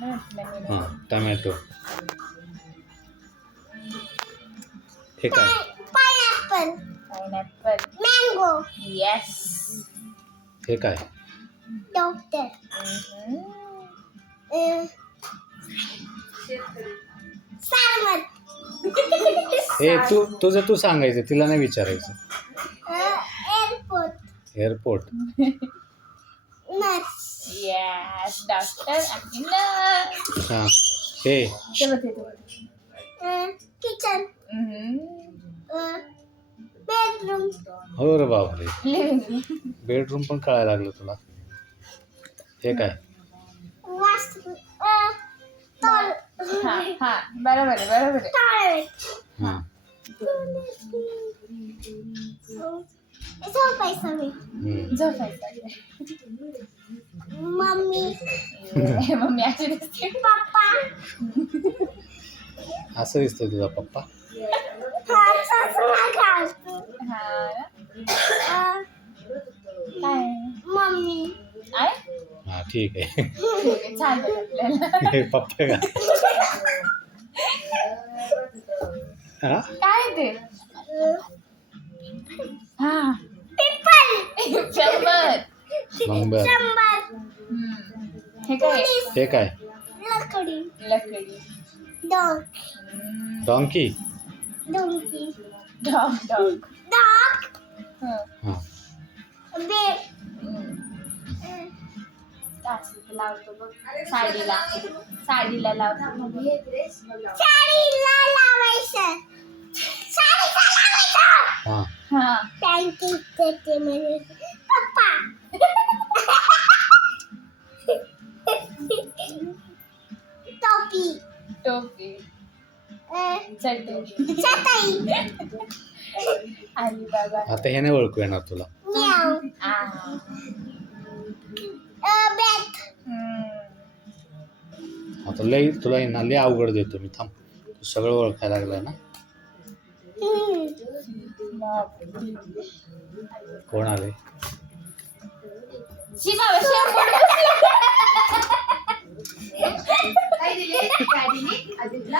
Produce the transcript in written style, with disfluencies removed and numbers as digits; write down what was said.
हां टमॅटो. हे काय? पायनॅपल. मँगो. येस. हे काय? डॉक्टर. सारमत. हे तुझं तू सांगायचं, तिला नाही विचारायचं. Airport. Airport. Nurse. Yes doctor आणि नर्स. हां हे किचन. बेडरूम. हो रे बापरे, बेडरूम पण कळायला लागलं तुला. हे काय? वॉशरूम. हा बरोबर आहे. टॉयलेट. हां झोपायचं मी. झोपायचं. मम्मी. मम्मी अशी दिसते. पप्पा. असं दिसतोय तुझा पप्पा. हा चष्मा घालतो. हा अं, काय मम्मी. आहे हां ठीक आहे. छान आपल्याला. हे पप्पा का? हां काय ते हा पिपल. शंभर. मग बर. शंभर. हे काय हे काय? लकडी. लकडी. Dog. Donkey. Donkey. Dog. Dog. हां बेड. लावतो बघ साडीला लावतो. साडीला लावायचं. साडीला लावायचं. हां हा पॅन्टी देते म्हणजे पप्पा. टोपी. चटई. चटई. आणि बाबा आता हे नाही ओळखू येणार तुला. म्याव. बॅट. आता लई तुला ना लई अवघड देतो मी, थांब. तू सगळं ओळखायला लागलाय ना. कोण आले? काय दिले?